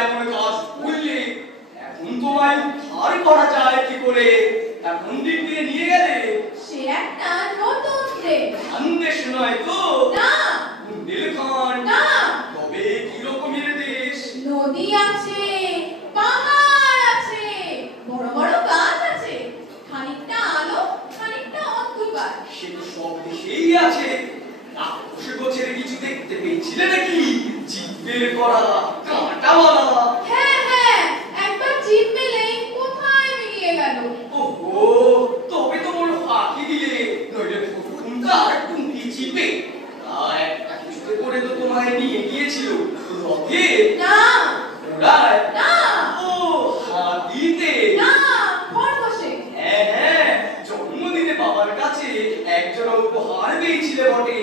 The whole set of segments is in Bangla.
এমন কাজ করলে এখন তোমায় উদ্ধার করা যায় কি করে? এখন দিক দিয়ে নিয়ে গেলে সে একটা নতুন দেশ। খানদেশ নয় তো? না। বুন্দেলখণ্ড? না। তবে কি রকমের দেশ? নদী আছে, পাহাড় আছে, বড় বড় গাছ আছে, খানিকটা আলো খানিকটা অন্ধকার। সে তো সব দেশেই আছে। রাক্ষসে গোছের কিছু দেখতে পেয়েছিলে নাকি? জিভের করা, কাঁটাওয়ালা। হ্যাঁ হ্যাঁ, একবার জিভ মেলেই কোথায় মিলিয়ে গেল। ওহো, তবে তো মোর ফাঁকি দিলে, নইলে ফুটফুনটার টুঙ্কি চিপে। একটা কিছুতে করে তো তোমায় নিয়ে গিয়েছিল রথে। না। ঘোড়ায়? না। ও হাতিতে? না, খরগোশে। হ্যাঁ হ্যাঁ, জন্মদিনে বাবার কাছে একজোড়া উপহার পেয়েছিলে বটে।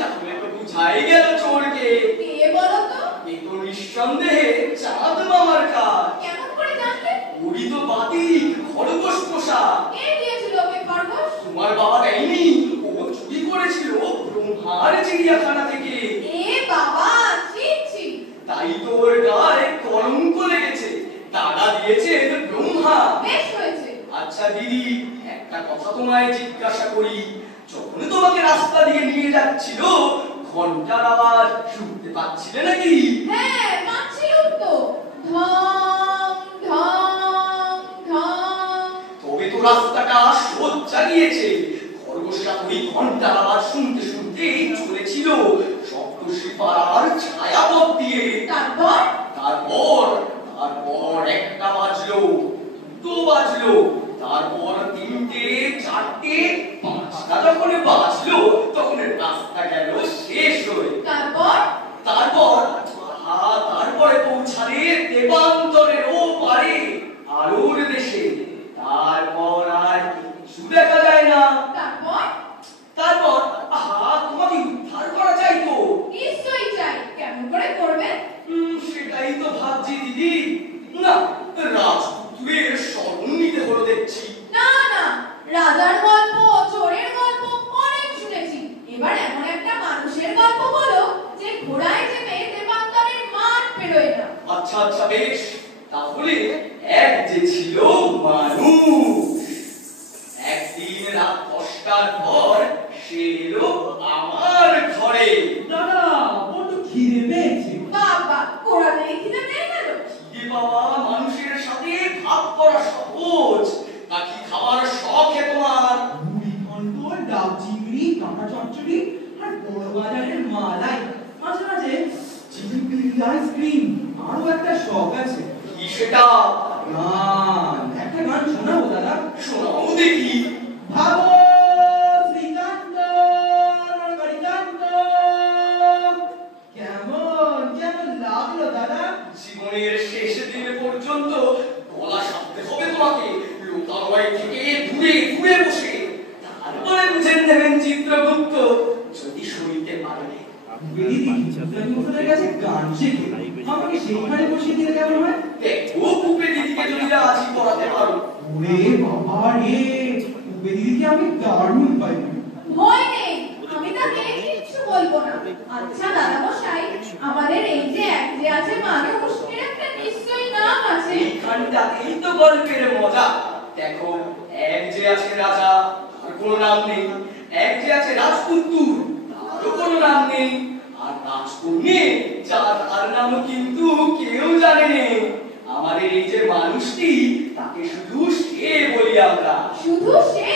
তাহলে তো বুঝাই গেল চোরকে। কে বলো তো? এ তো নিঃসন্দেহে চাঁদ মামার কাজ। কেমন করে জানলে? উড়ি তো বাতিক, খরগোশ পোষা। কে দিয়েছিল ওকে খরগোশ? তোমার বাবা দেয়নি, ও চুরি করেছিল ব্রহ্মার চিড়িয়াখানা থেকে। এ বাবা, ছি ছি। তাই তো ওর গায়ে কলঙ্ক লেগেছে। তারা দিয়েছেন ব্রহ্মা। বেশ হয়েছে। আচ্ছা দিদি, একটা কথা তোমায় জিজ্ঞাসা করি। যখন তোমাকে রাস্তা দিয়ে নিয়ে যাচ্ছিল, ঘন্টার আওয়াজ শুনতে পাচ্ছিলে নাকি? হ্যাঁ, পাচ্ছিলুম তো। ঢং ঢং ঢং। তবে তো রাস্তাটা সোজা গিয়েছে। খরগোশটা ওই ঘন্টার আওয়াজ শুনতে শুনতে চলেছিল সপ্তর্ষি পাড়ার ছায়াপথ দিয়ে। তারপর? তারপর তারপর একটা বাজলো, দুটো বাজলো, তারপর তিনটে, চারটে, পাঁচটা যখন বাজলো তখন রাস্তা গেল শেষ হয়ে। তারপর? তারপরে পৌঁছালে দেবান্তরের ও পারে, আলোর দেশে। তারপর আর কিছু দেখা যায় না। তারপর তোমাকে উদ্ধার করা চাই তো? নিশ্চয়ই চাই। কেমন করে করবেন? সেটাই তো ভাবছি দিদি। না, রাজপুত্রের শরণ নিতে হলো দেখছি। না না, রাজার গল্প, চোরের গল্প অনেক শুনেছি। এবার এমন একটা মানুষের গল্প বলো যে ঘোড়ায় চেপে দেবান্তরের মাঠ পেরোয় না। আচ্ছা আচ্ছা, বেশ। তাহলে এক যে ছিল মানুষ, একদিন রাত 10টার পর সে এলো আমার ঘরে। দাদা, বড্ড খিদে পেয়েছে। বাবা, ঘোড়াতেই খিদে পেয়ে গেল? খিদে বাবা মানুষের সাথে ভাগ করা সহজ। নাকি খাবার শখে তোমার? মুড়ি ঘন্ট, ডাব চিংড়ি, কাঁটা চচ্চড়ি আর বড় বাজারের মালাই, মাঝে মাঝে জিলিপি, আইসক্রিম। আরো একটা শখ আছে। কি সেটা? গান। একটা গান শোনাবো দাদা? শোনাও দেখি। ভাবো শ্রীকান্ত নরকারিকান্ত। কেমন কেমন লাগলো দাদা? জীবনের শেষ দিন পর্যন্ত গলা সামতে হবে তোমাকে, লোকালয় থেকে দূরে দূরে বসে। তারপরে বুঝে নেবেন চিত্রগুপ্ত, যদি সইতে পারে। দিদির কাছে গান শেখে, আমাকে সেখানে বসিয়ে দিলে কেমন হয়? দেখো কুপে দিদিকে যদি রাজি করাতে পারো। ওরে বাবা রে, কুপে দিদিকে আমি দারুণ পাই। ভয় নেই, আমি তাকে কিচ্ছু বলবো না। আচ্ছা দাদা মশাই, আমাদের এই যে এক যে আছে মানুষ, এর একটা নিশ্চয়ই নাম আছে। এইখানটাতেই তো গল্পের মজা। দেখো, এক যে আছে রাজা, তার কোনো নাম নেই। এক যে আছে রাজপুত্তুর, তারও কোনো নাম নেই। আর রাজকন্যে, তার নামও কিন্তু কেউ জানে না। আমাদের এই যে মানুষটি, তাকে শুধু সে বলি আমরা। শুধু সে?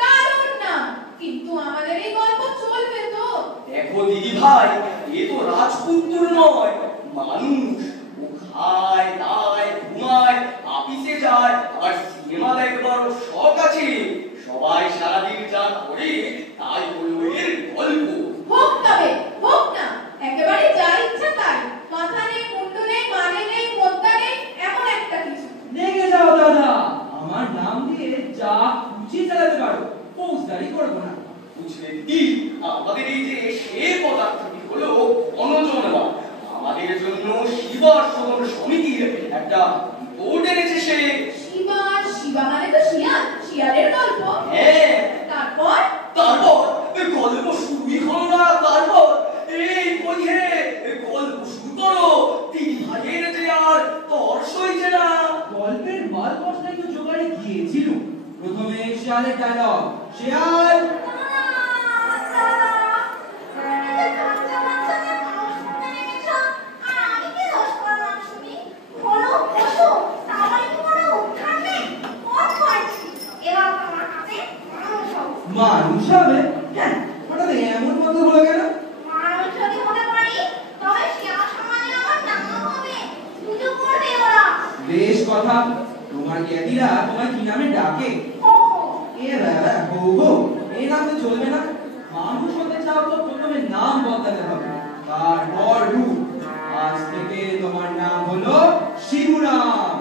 দারুণ নাম, কিন্তু আমাদের এই গল্প চলবে তো? দেখো দিদি ভাই, এ তো রাজপুত্তুর নয়, মানুষ। ও খায় দায়, ঘুমায়, অফিসে যায়, আর সিনেমা দেখবার শখ আছে। সবাই সারাদিন যা করে তাই হলো এর গল্প। হোক তবে, হোক না, একেবারে যা ইচ্ছা তাই। মাথা নেই, মুন্ডু নেই, মানে নেই, মোদ্দা নেই, এমন একটা কিছু। লেগে যাও দাদা, আমার নাম দিয়ে যা খুশি চালাতে পারো, ফৌজদারি করবো না। বুঝলে দিদি, আমাদের এই যে সে পদার্থটি হলো গণজনবাদ। আমাদের জন্য শিবার সদন সমিতির একটা রিপোর্ট এনেছে সে। শিবা মানে তো শিয়াল, শিয়ালের গল্প। হ্যাঁ। তারপর? তারপর গল্প শুরুই হলো না। তারপর এই বইয়ে গল্প শুরু করো। দিদি ভাইয়ের যে আর শিয়ালের ডায়লগ। শিয়াল মানুষ হবে? হ্যাঁ, হঠাৎ এমন কথা হলো কেন? বেশ কথা, তোমার জ্ঞাতিরা তোমায় কি নামে ডাকে? এ বাবা, হো হো, এই নাম তো চলবে না। মানুষ হতে চাও তো প্রথমে নাম বদলাতে হবে, তারপর রূপ। আজ থেকে তোমার নাম হলো শিবুরাম।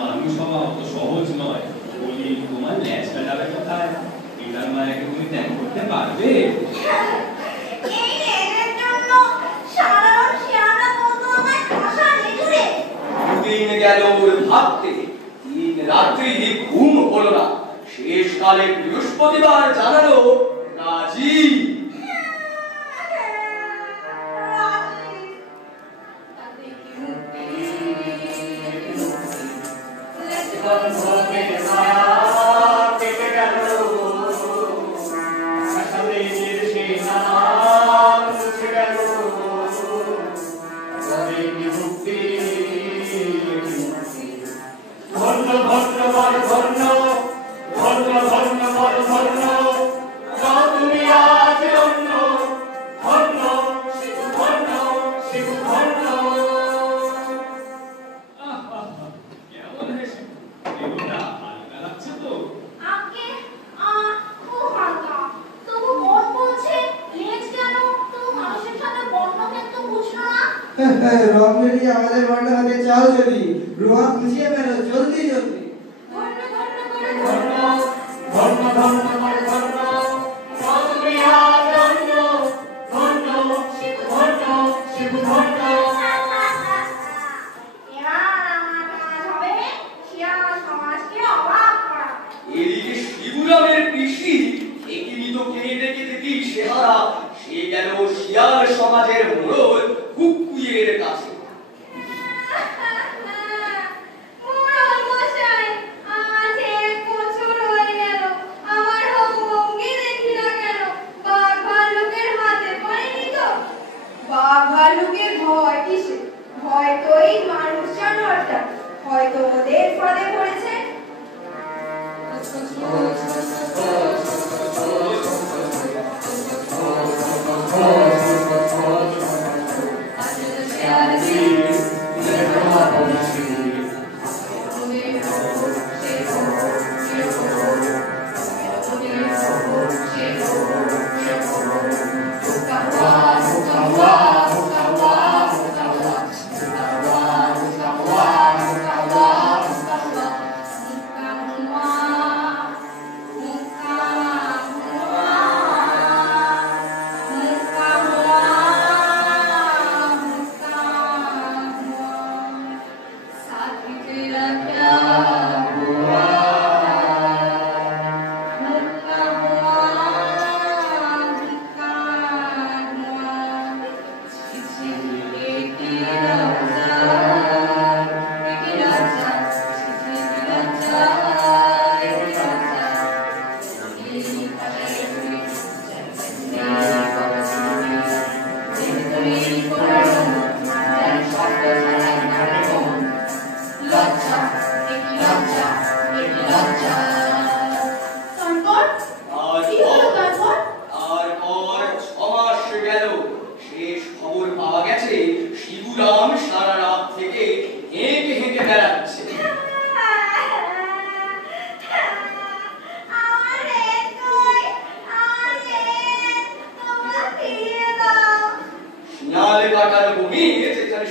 মানুষ হওয়া অত সহজ নয়। বলি তোমার ল্যাচটা যাবে কোথায়? পিতার মায়াকে তুমি ত্যাগ করতে পারবে? দুদিন গেল ওর ভাবতে, 3 রাত্রি ঘুম হলো না। শেষকালে বৃহস্পতিবার জানালো রাজি। রংবেলি আমাদের বন্ধ হতে চাও যদি রোয়া খুঁজিয়ে ফেলো জলদি জলদি। এদিকে শিবুরামের পিসি একিনিত কেঁদে কেঁদে দিশেহারা। সে গেল শিয়াল সমাজের মোড়ল কুকুইয়ের কাছে। ভাল্লুকের ভয় কিসে? হয়তো এই মানুষ জানোয়ারটা, হয়তো ওদের ফাঁদে পড়েছে।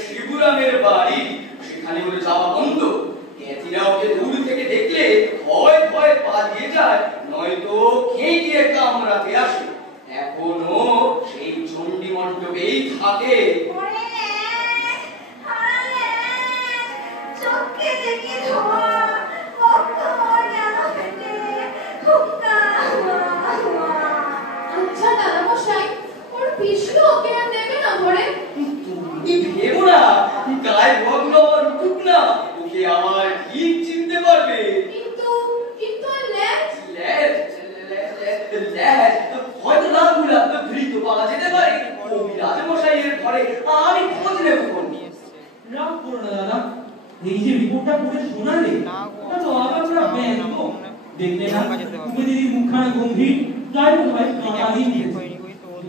শিবুরামের বাড়ি, সেখানে ওর যাওয়া বন্ধ। জ্ঞাতিরা ওকে দূর থেকে দেখলে ভয় ভয় পালিয়ে যায়, নয়তো খেঁকিয়ে কামড়াতে আসে। এখনো সেই চণ্ডী মণ্ডপেই থাকে। আচ্ছা দাদামশাই, ওর পিছু ওকে আর দেবে না ধরে? তুমি ভেবো না, গায়ে ভগ্ন আর উঠুক না, ওকে আমার ঠিক চিনতে পারবে। কিন্তু কিন্তু আর ল্যাজ? ল্যাজ হয়তো নামগুলো আপনার ধৃত পাওয়া যেতে পারে। কবিরাজ মশাইয়ের ঘরে আমি খোঁজ নেব কোন। রাগ করো না দাদা, এই যে রিপোর্টটা পড়ে শোনালে, ওটা তো আগাগোড়া ব্যঙ্গ। দেখলে না তুমি দিদির মুখখানা গম্ভীর, যাই হোক ভাই কাঁদানি দিয়েছে।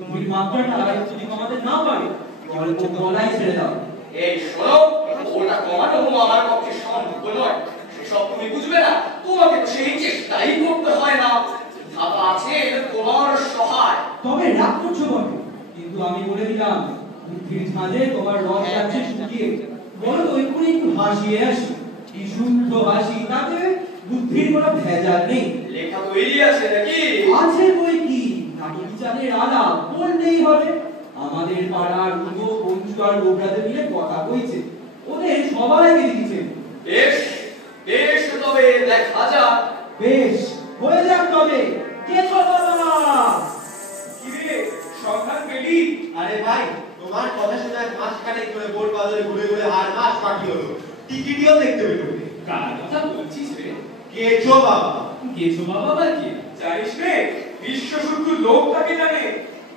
তুমি মাত্রাটা যদি কমাতে না পারে গল্প গলায় ছেড়ে দাও। এই শোনো, ওটা কমানো আমার পক্ষে সম্ভব নয়। সেসব তুমি বুঝবে না, তোমাকে তো সেই চেষ্টাই করতে হয় না। ধাপা আছে তোমার সহায়। তবে রাগ করছো বটে, কিন্তু আমি বলে দিলাম বুদ্ধির ঝাঁজে তোমার রস যাচ্ছে শুকিয়ে। বলো তো এক্ষুনি একটু হাসিয়ে আসি, কি শুদ্ধ হাসি, তাতে বুদ্ধির কোনো ভেজাল নেই। লেখা তৈরি আছে নাকি? আছে বই কি, নাটকি চালের আলাপ বললেই হবে। আমাদের পাড়ার উগো বন্ধু আর লোকরাতে মিলে কথা কইছে, ওদের সবাইকে দিয়েছেন। বেশ বেশ, তবে দেখা যাক। বেশ হয়ে যাক তবে। কে বাবা কিরে সন্ধান পেলি? আরে ভাই, তোমার কথা শুনে মাসখানেক ধরে বোট বাজারে ঘুরে ঘুরে আর মাস পাখি হলো, টিকিটিও দেখতে পেলো। কার কথা বলছিস রে? কেছো বাবা। কেছো বাবা আবার কি? জানিস রে, বিশ্ব শুদ্ধ লোক তাকে জানে।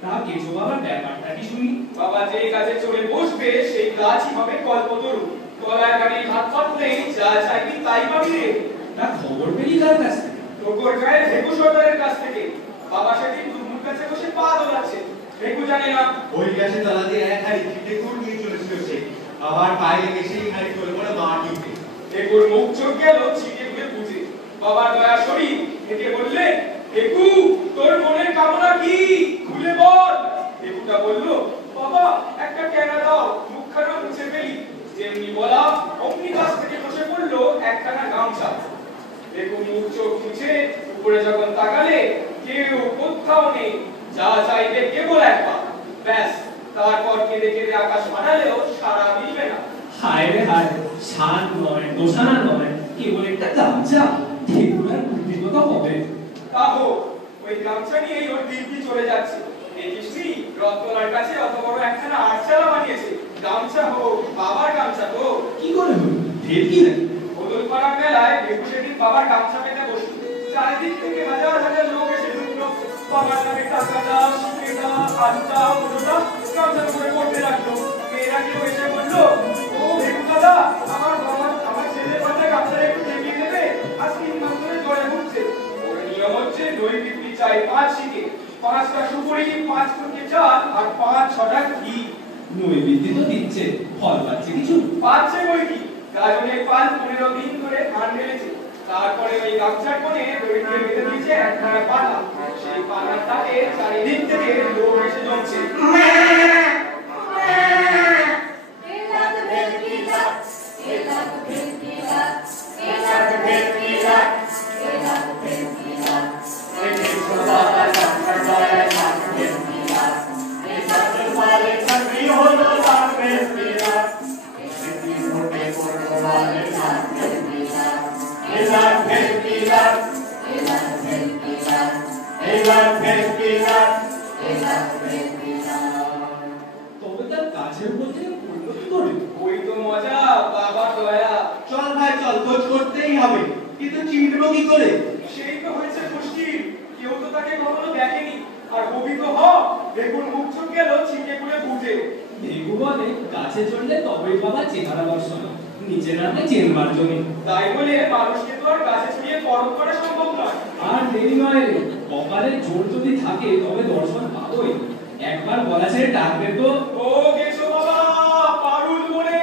তা কেছো বাবার ব্যাপারটা কি শুনি। বাবা যে কাজে চলে বসবে সেই কাজই হবে কল্পতরু। গলায় গাড়ির হাত পাতলেই যা চাইবি তাই পাবি রে। তা খবর পেলি কার কাছ থেকে? টোকর গায়ে ভেকু সর্দারের কাছ থেকে। বাবা সেদিন দুমুর কাছে বসে পা দোলাচ্ছে, ভেকু জানে না। ওই গ্যাসে তলা দিয়ে এক হাড়ি ছিটে গুড় নিয়ে চলেছিল সে, আবার পায়ে লেগে সেই হাড়ি চলে পড়ে মাটিতে। ভেকুর মুখ চোখ গেল ছিটে ঘুরে বুঝে। বাবার দয়া শরীর হেঁটে বললেন, ভেকু তোর মনের কামনা কি, খুলে বল। ভেকুটা বলল, বাবা একটা কেনা দাও, মুখখানা মুছে ফেলি। যেমনি বলা অমনি কাছ থেকে বসে পড়লো একখানা গামছা। ভেকু মুখ চোখ মুছে উপরে যখন তাকালে কেউ কোথাও নেই, যা চাইবে কেবল একবার। ব্যাস, তারপর কেঁদে কেঁদে আকাশ ফাটালেও সারা মিলবে না। হায় রে হায়, শান নয় দোষানা নয়, কেবল একটা গামছা, ঠেকুরার বুদ্ধিগত হবে। তা হোক, ওই গামছা নিয়েই ওর দিব্যি চলে যাচ্ছে। দেখিসনি রত্তলার কাছে অত বড় একখানা আটচালা বানিয়েছে। গামছা হোক, বাবার গামছা তো। কি করে হলো? ভেটকি নাকি? বদলপাড়ার মেলায় ভেকু সেদিন বাবার গামছা পেতে বসল। চারিদিক থেকে হাজার হাজার লোক এসে ঢুকলো। বাবার নামে টাকাটা, সুপেটা, আলুটা, মোটা গামছার উপরে পড়তে লাগলো। মেয়েরা কেউ এসে বললো, ও ভেকু দাদা, আমার ছেলের মাথায় গামছাটা একটু ঠেকিয়ে দেবে, আজ 3 মাস ধরে জ্বরে ভুগছে। ওর নিয়ম হচ্ছে দই বিক্রি চাই 5 শিকে, 5টা সুপুরি, 5 কুইন্টাল চাল আর 5-6টা ঘি। নৈবেদ্য তো দিচ্ছে, ফল পাচ্ছে কিছু? পাচ্ছে বই কি, গাজনের পাল 15 দিন ধরে ধান ঢেলেছে। তারপরে ওই গামছার কোণে দড়ি দিয়ে বেঁধে দিয়েছে একখানা পাতা। সেই পাতাটাকে চারিদিক থেকে লোক এসে জমছে। তবে তার কাছের মধ্যে পড়লো কি করে? ওই তো মজা, বাবার দয়া। চল ভাই চল, খোঁজ করতেই হবে, কিন্তু চিনবো কি করে? সেই তো হয়েছে মুশকিল, কেউ তো তাকে কখনো দেখেনি। আর হবি তো ভেকুর মুখ চোখ গেল ছিটে পুড়ে বুঝে। ভেগু বলে গাছে চড়লে তবেই বাবা চেহারা দর্শন, নিচে নামে চেনবার জমি। তাই বলে মানুষকে তো আর গাছে ছড়িয়ে পরখ করা সম্ভব নয়। আর দেরি নয় রে, কপালে জোর যদি থাকে তবে দর্শন পাবোই। একবার গলা ছেড়ে ডাকবে তো, ও গেছো বাবা, পারুল মনে।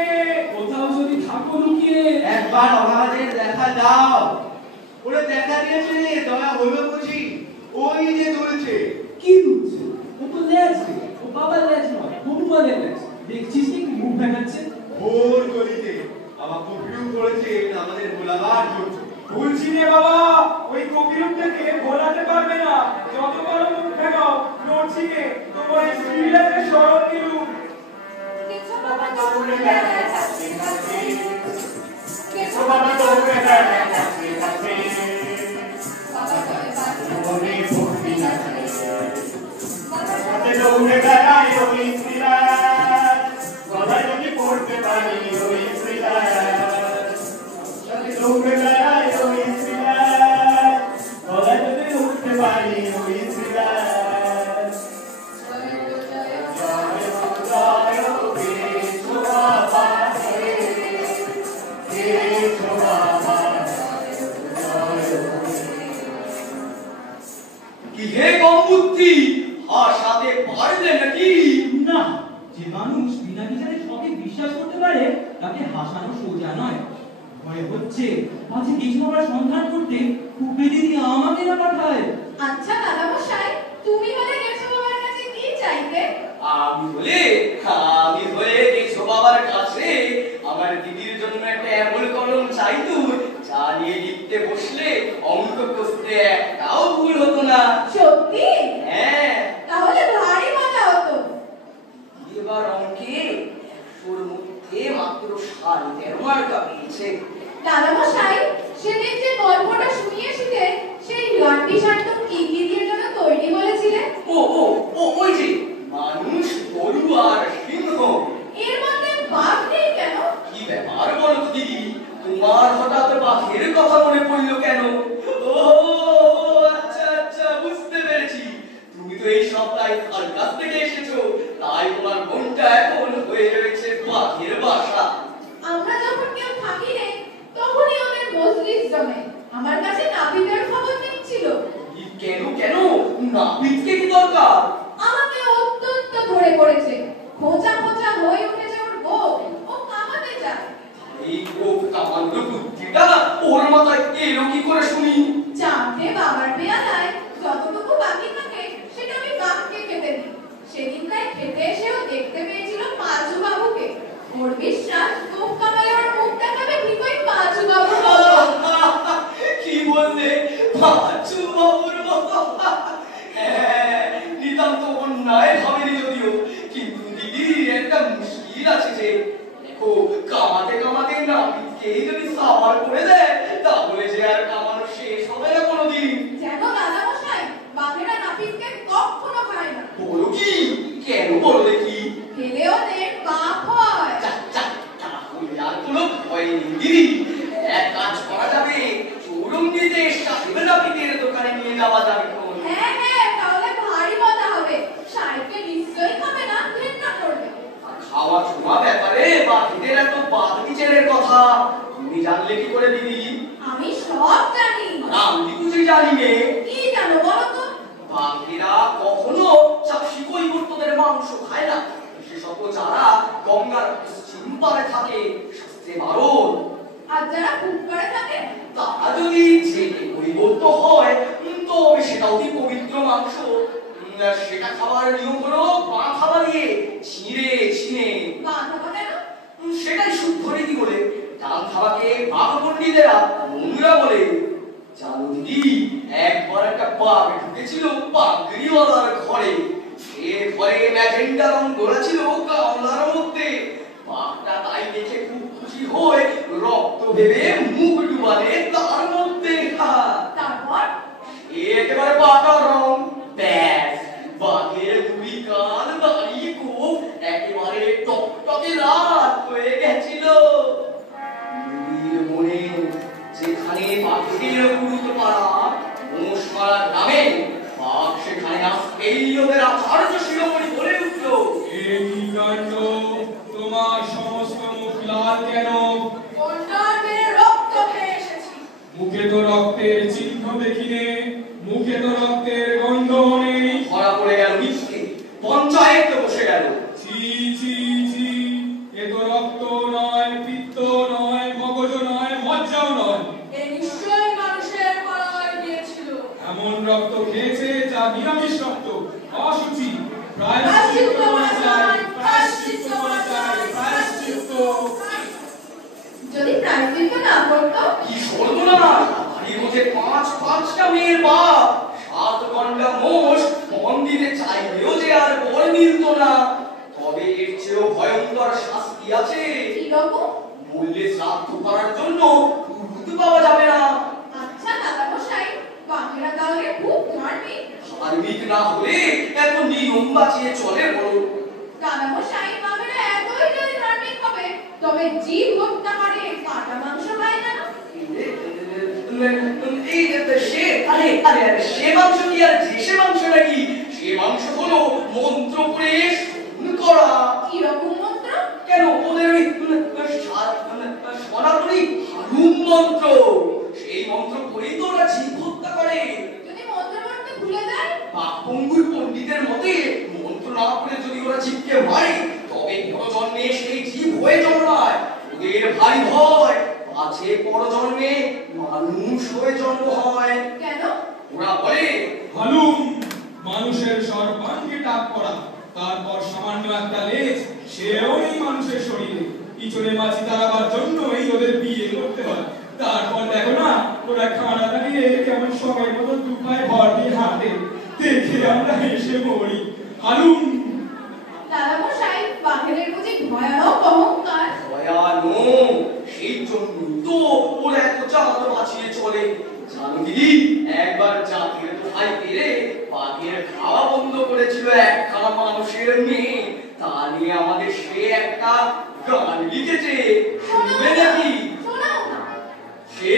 কোথাও যদি থাকো লুকিয়ে। একবার আমাদের দেখা দাও। ওরে দেখা দিয়েছে, দয়া হলো বুঝি? ওই যে দুলছে। কি দুলছে? ও তো লেজ রে, ও বাবার লেজ নয়, হনুমানের লেজ। দেখছিস কি মুখ দেখাচ্ছে? ভোর গলিতে আবার কবিরু করেছেন আমাদের ভোলাবার জন্য। বলছি রে বাবা, ওই কবিরূপ থেকে ভোলাতে পারবে না। যত বড় মুখ ফেরাও নড়ছি কে, তোমার স্ত্রীলাকে স্মরণ দিলুম। কিছু বাবা দৌড়ে বেড়ায় কাছে কাছে, কিছু বাবা দৌড়ে বেড়ায় কাছে কাছে, বাবা চলে মনে ভক্তি না থাকে, দৌড়ে বেড়ায় ওই স্ত্রীরা, গলায় যদি পড়তে পারি ওই স্ত্রীরা, দৌড়ে বেড়ায় ওই স্ত্রীরা, গলায় যদি উঠতে পারি ওই স্ত্রীরা। কি হে কম বুদ্ধি, হাসাতে পারলে নাকি? না, যে মানুষ বিনা বিচারে সবই বিশ্বাস করতে পারে তাকে হাসানো সোজা নয়। ভয় হচ্ছে পাছে কিছু আবার সন্ধান করতে কুপে দিদি আমাকে না পাঠায়। আচ্ছা দাদা মশাই, তুমি হলে গেছো বাবার কাছে কি চাইতে? আমি হলে গেছো বাবার কাছে আমার দিদির জন্য একটা এমন কলম চাইতু যা নিয়ে লিখতে বসলে অঙ্ক কষতে একটাও ভুল হতো না। সত্যি? হ্যাঁ। তাহলে ভারী মজা হতো। এবার অঙ্কে 100-র মধ্যে মাত্র 13.5 মার্কা পেয়েছে। দাদা মশাই, সেদিন যে গল্পটা শুনিয়েছিলেন সেই লাঠি শার্টটা কি কি দিয়ে যেন তৈরি বলেছিলেন? ওই যে মানুষ, গরু আর সিংহ। এর মধ্যে বাঘ নেই কেন? কি ব্যাপার বলো তো দিদি, তোমার হঠাৎ বাঘের কথা মনে পড়লো কেন? ও আচ্ছা বুঝতে পেরেছি, তুমি তো এই সপ্তাহে সার্কাস থেকে এসেছো, তাই তোমার মনটা এখন হয়ে রয়েছে বাঘের বাসা। আমরা যখন কেউ থাকি রে তখনই ওদের মজলিস জমে। আমার কাছে নাপিতের খবর নিচ্ছিল। কেন নাপিতকে কি দরকার? আমাকে অত্যন্ত ধরে পড়েছে, খোঁচা খোঁচা হয়ে উঠেছে ওর বউ, ও কামাতে যায়। এই কামানোর বুদ্ধিটা ওর মাথায় এলো কি করে শুনি? চারটে বাবার পেয়ালায় যতটুকু বাকি থাকে সেটা আমি বাঘকে খেতে দিই। সেদিন তাই খেতে এসেও দেখতে পেয়েছিল পাঁচু বাবুকে। ওর বিশ্বাস তোপ কামালে ওর মুখ দেখাবে ঠিকই পাঁচু বাবুর মতো। কি বললে? পাঁচু বাবুর মতো? হ্যাঁ, নিতান্ত অন্যায় ভাবেনি যদিও, কিন্তু দিদি একটা মুশকিল আছে যে, দেখো কামাতে কামাতে নাপিতকে যদি সাবার করে দেয় তাহলে যে আর কামানো শেষ হবে না কোনোদিন। যেন দাদা মশাই, বাঘেরা নাপিতকে কখনো খায় না। বলো কি? কেন বলো দেখি? খেলে ওদের পাপ হয়। তাহলে আর কোনো ভয় নেই দিদি, এক কাজ করা যাবে, চৌরঙ্গিতে সাহেব নাপিতের দোকানে নিয়ে যাওয়া যাবে। হ্যাঁ, তাহলে ভারী মজা হবে। সাহেবকে নিশ্চয়ই খাবে না, ঘৃণা করবে। খাওয়া ছোঁয়া ব্যাপারে বাকিদের এত বাদ বিচারের কথা তুমি জানলে কি করে দিদি? আমি সব জানি। আমি বুঝি জানি নে। কি জানো বলো তো? বাকিরা কখনো চাষি কৈবর্তদের মাংস খায় না, বিশেষত যারা গঙ্গার পশ্চিম পারে থাকে, শাস্ত্রে বারণ। আর যারা খুব করে থাকে তারা যদি জেগে কৈবর্ত হয় তবে সেটা অতি পবিত্র মাংস। সেটা খাবার নিয়ম হলো পা খাওয়া দিয়ে ছিঁড়ে বাঁধা কেন? সেটাই শুদ্ধ রীতি বলে। ডান খাওয়াকে বাঘ পণ্ডিতেরা নোংরা বলে। জানো দিদি, একবার একটা বাঘ ঢুকেছিল পাগড়িওয়ালার ঘরে। সে ঘরে ম্যাজেন্টা রং গোলা ছিল গামলার মধ্যে। বাঘটা তাই দেখে খুব খুশি হয়ে রক্ত ভেবে মুখ ডুবালে তার মধ্যে। তারপর একেবারে পাকা রং। ব্যাস, বাঘের দুই কান দাড়ি খুব একেবারে টকটকে লাল হয়ে গেছিল। দিদির মনে যেখানে বাঘের গুরুত্ব পাড়া মোষ মারার নামে বাঘ সেখানে আসতেই ওদের আচার্য শিরোমণি বলে উঠল। এই কাণ্ড, তোমার সমস্ত মুখ লাল কেন? কোনটার মেরে রক্ত খেয়ে এসেছি। মুখে তো রক্তের চিহ্ন দেখিনে, মুখে তো রক্তের গন্ধ নেই। ধরা পড়ে গেল মিচকে, পঞ্চায়েত বসে গেল। ছি ছি ছি, এ তো রক্ত নয়, পিত্ত নয়, মগজ নয়, মজ্জাও নয়। এ নিশ্চয়ই মানুষের পাড়ায় গিয়েছিল। এমন রক্ত খেয়েছে যা নিরামিষ রক্ত, অসুচি। প্রায়শ্চিত্ত করা চাই, প্রায়শ্চিত্ত করা চাই, প্রায়শ্চিত্ত। শাস্তি আছে। কি রকম? মূল্যে শ্রাদ্ধ করার জন্য দুধ পাওয়া যাবে না। আচ্ছা দাদা মশাই, বাঘেরা তাহলে খুব ধার্মিক। ধার্মিক না হলে এত নিয়ম বাঁচিয়ে চলে বলো। দাদা মশাই, বাঘেরা এতই যদি ধার্মিক হবে তবে জীব হত্যা করে কাটা মাংস খায় না? এই সে আরে আরে আরে সে মাংস কি আর যে সে মাংস নাকি? সে মাংস হলো মন্ত্র পড়ে শোন করা। কি রকম মন্ত্র? কেন ওদের ওই সনাতনী হালুম মন্ত্র, সেই মন্ত্র পড়েই তো ওরা জীব হত্যা করে। যদি মন্ত্র পড়তে ভুলে যায়? বাকপঙ্গুর পণ্ডিতের মতে মন্ত্র না পড়ে যদি ওরা জীবকে মারে তবে পরজন্মে সেই জীব হয়ে জন্মায়। ওদের ভারী ভয় আছে পরজন্মে মানুষ হয়ে জন্ম হয়। কেন? ওরা বলে হালুম মানুষের সর্বাঙ্গে টাক পড়া, তারপর সামান্য একটা লেজ, সেও এই মানুষের শরীরে। পিছনে মাছি তাড়াবার জন্য এই ওদের বিয়ে করতে হয়। তারপর দেখো না ওরা খাড়া দাঁড়িয়ে কেমন সবাই মতো দুপায় ভর দিয়ে হাঁটে, দেখে আমরা হেসে মরি। হালুম। দাদা মশাই, বাঘেদের বুঝি ভয়ানক অহংকার? ভয়ানো, সেই জন্যই তো ওরা এত চাঁদ বাঁচিয়ে চলে। জানো দিদি, একবার জাতির দোহাই পেরে বাঘের খাওয়া বন্ধ করেছিল একখানা মানুষের মেয়ে। তা নিয়ে আমাদের সে একটা গান লিখেছে, শুনবে নাকি? শোনাও না। সে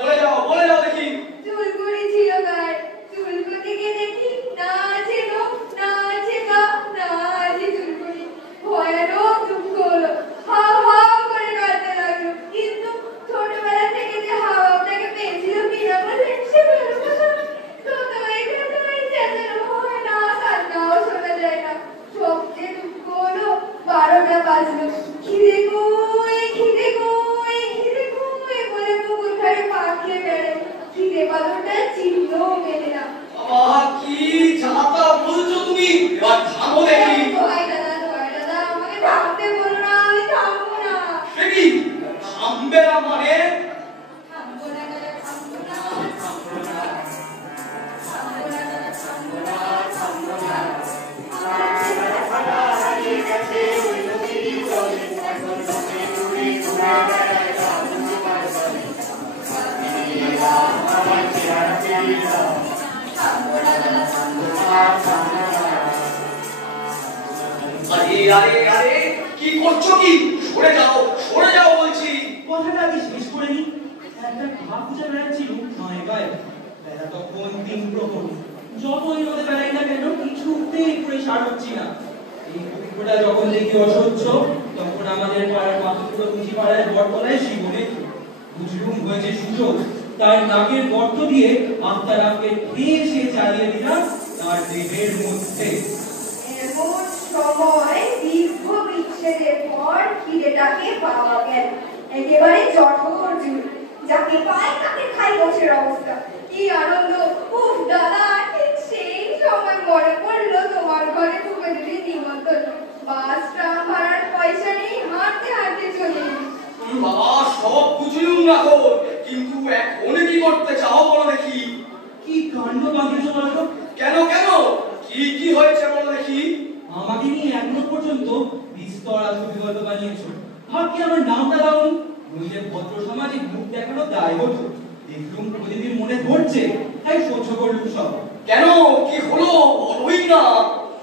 বলে আরে আরে কি করছো কি? সরে যাও বলছি। কথাটা আগে শেষ করে নি। একটা ভাব খুঁজে বেড়াচ্ছিল নয় গায়ে। বেলা তখন 3 প্রহর। যতই রোদে বেড়াই না কেন কিছুতেই পুরে সার হচ্ছি না। এই কুকুরটা যখন দেখি অসহ্য, তখন আমাদের পাড়ার মাথুর বুঝি পাড়ায় বটতলায় শিবনে বুঝলুম হয়েছে সুযোগ। তার নাকের গর্ত দিয়ে আত্মারামকে সে চালিয়ে দিলাম তার দেহের মধ্যে। এমন সময় দীর্ঘ বিচ্ছেদের পর খিদেটাকে পাওয়া গেল। একেবারে জঠর জুড়ি, যাকে পায় তাকে খাই বসের অবস্থা। কি আনন্দ! উফ দাদা, ঠিক সেই সময় মনে পড়লো তোমার ঘরে ফুফেদের নিমন্ত্রণ। বাস ট্রাম ভাড়ার পয়সা নেই, হাঁটতে হাঁটতে চলে এলি। বাবা সব বুঝলুম না তো, কিন্তু এখন কি করতে চাও বলো দেখি। কি কাণ্ড বাঁধিয়েছো বলো? কেন কি হয়েছে বলো দেখি। আমাকে নিয়ে এখনো পর্যন্ত বিস্তর অভিজ্ঞত বানিয়েছো। ভাবছি আমার নামটা দাওনি, নইলে ভদ্র সমাজে মুখ দেখানো দায় হতো। দেখলুম প্রতিদিন মনে ধরছে, তাই সহ্য করলুম সব। কেন কি হলো বলোই না।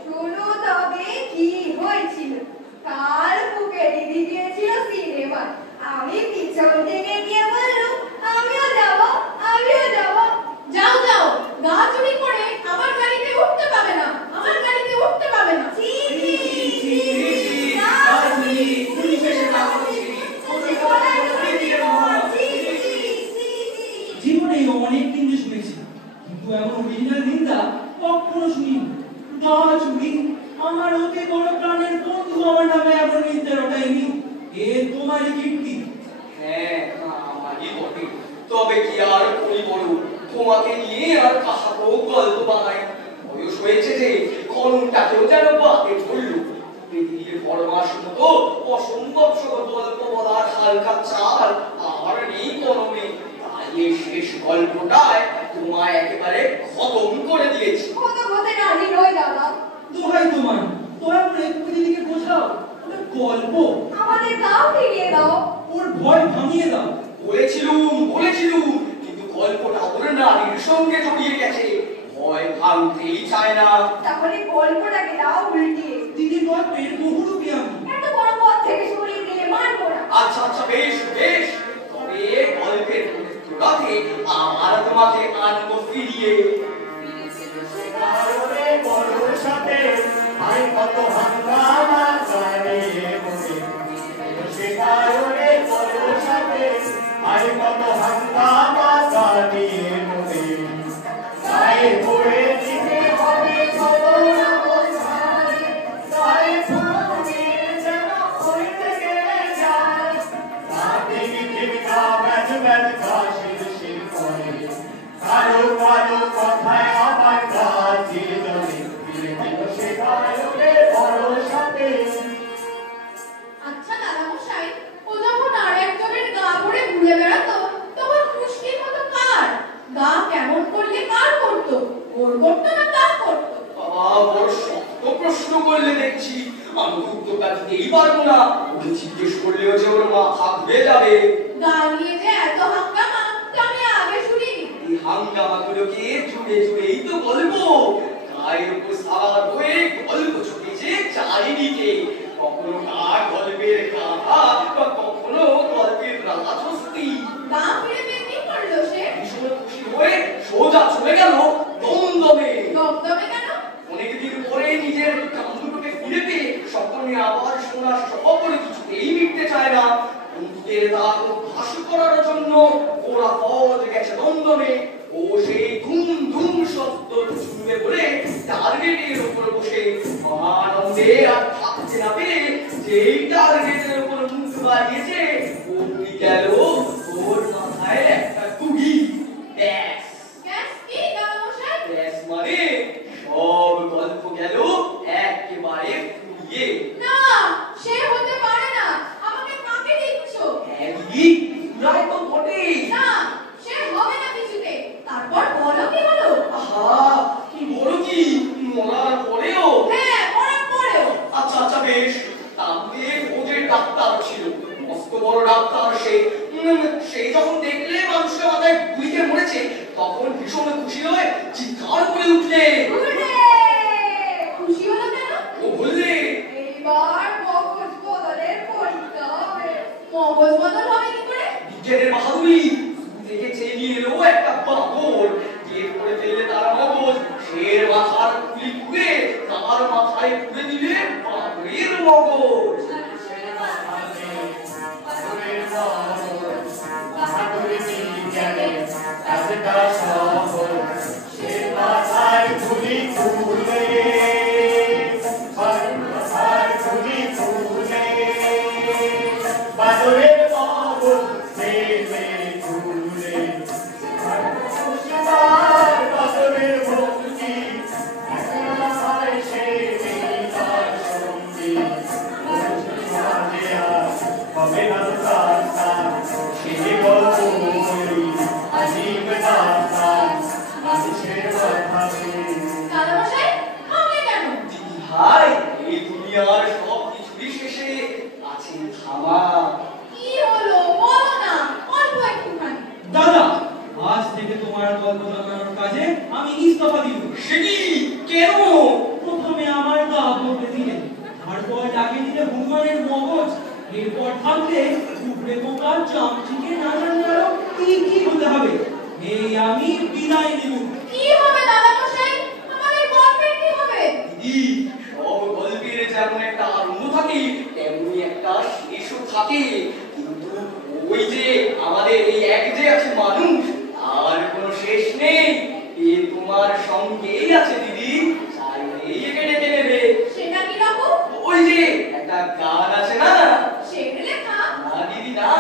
শোনো তবে কি হয়েছিল। কাল বুকে দিদি গিয়েছিল সিনেমা। আমি পিছন থেকে গিয়ে বললুম আমিও যাব। যাও গা চুরি করে আমার গাড়িতে উঠতে পাবে না। ছি, ছি, ছি, ছি, রাজনী, পুলিশের কাগজে, ওই গলায় তুমি দিয়ে বল, ছি, ছি, ছি, ছি। জীবনে অনেক নিন্দে শুনেছি, কিন্তু এমন অরিজিনাল নিন্দা কখনো শুনিনি। গা চুরি, আমার অতি বড় প্রাণের বন্ধু আমার নামে এমন নিন্দে রটায়নি। এ তোমারই কীর্তি। হ্যাঁ আমারই বটে, তবে কি আর করি বলো। তোমাকে নিয়ে আর কাহারও গল্প বানাই। বয়স হয়েছে যে কলমটাকেও যেন বাতে ধরলো। পৃথিবীর ফরমাস মতো অসম্ভব সকল গল্প বলার হালকা চাল আর নেই কলমে। তাই এই শেষ গল্পটায় তোমায় একেবারে খতম করে দিয়েছি। কত বলতে রাজি নই দাদা। দোহাই তোমার, দয়া করে একটু দিদিকে বোঝাও। ওটা গল্প, আমাদের গাও ফিরিয়ে দাও। ওর ভয় ভাঙিয়ে দাও। বলেছিলুম, কিন্তু গল্পটা ওর নারীর সঙ্গে জড়িয়ে গেছে। ভয় ভাঙতেই চায় না। তাহলে গল্পটাকে দাও উল্টিয়ে। দিদির গল্পের বহুরূপী আমি। এত বড় পথ থেকে সরিয়ে দিলে মানবো না। আচ্ছা বেশ, তবে গল্পের চূড়াতে আমার তোমাকে আনবো ফিরিয়ে। কারণে বড়র সাথে আই কত হাঙ্গামা করে বসে। সে কারণে বড়র সাথে আই কত হাঙ্গামা করে বসে। গায়ে পড়ে দিতে হবে খবর অবস্থায়। গায়ে পড়ে যেন হইতে গেলে যায়। রাতে গা ব্যাজ গা শির করে। কারো কথায় আমার কাছে জলে ফিরে দিল সে গায়কে বড় সাথে। আচ্ছা দাদামশাই, ও যখন আর একজনের গা ভরে ঘুরে বেড়াতো, তখন মুশকিল হতো কার? গা কেমন করলে কার করতো? ওর করতো না তার করতো? বড় শক্ত প্রশ্ন করলে দেখছি। আমি উত্তরটা দিতেই পারবো না। ওকে জিজ্ঞেস করলেও যে ওর মাথা ঘুরে যাবে। গা নিয়ে যে এত হাঙ্গামা, তা আমি আগে শুনিনি। এই হাঙ্গামাগুলোকে জুড়েই তো গল্প। গায়ের উপর সারা হয়ে গল্প ছড়িয়েছে চারিদিকে। কখনো কার গল্পের গাথা, বা কখনো গল্পের রাজহস্তি। গা ফিরে পেয়ে কি করলো সে? ভীষণ খুশি হয়ে সোজা চলে গেল দমদমে। দমদমে কেন? অনেকদিন পরে নিজের কামদুটোকে ফিরে পেয়ে সকলে আবার শোনার সকলে কিছুতেই মিটতে চায় না। বন্ধুদের তার অভ্যাস করার জন্য ওরা পথ গেছে দমদমে। ও সেই ধুম ধুম শব্দ শুনবে বলে টার্গেটের উপর বসে আরে পুড়ে দিলে বাপরের মগজ। দাদামশাই, থামলে কেন? ভাই, এই দুনিয়ার সব কিছুরই শেষে আছে থামা। কি হলো বলো না, অল্প একটুখানি। দাদা, আজ থেকে তোমার গল্প জমানোর কাজে আমি ইস্তফা দিব। সে কি? কেন? প্রথমে আমার গা বলতে দিলেন, তারপর ডাকে দিলে হনুমানের মগজ, এরপর থাকলে কুকুরে পোকা চামচিকে না জানি আরো কি কি হতে হবে। এই আমি বিদায় নিব। কি হবে দাদামশাই? আমাদের গল্পের কি হবে? দিদি, সব গল্পের যেমন একটা আরম্ভ থাকে তেমনি একটা শেষও থাকে, কিন্তু ওই যে আমাদের এই এক যে আছে মানুষ, আর কোনো শেষ নেই। এ তোমার সঙ্গেই আছে দিদি, চাইলেই একে ডেকে নেবে। সেটা কি রকম? ওই যে একটা গান আছে না? শেখে লেখা? না দিদি না,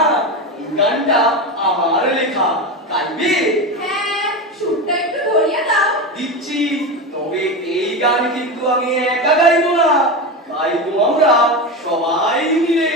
এই গানটা আমার লেখা, গাইবে? হ্যাঁ, সুরটা একটু ধরিয়ে দাও। দিচ্ছি, তবে এই গান কিন্তু আমি একা গাইবো না, গাইবো আমরা সবাই মিলে।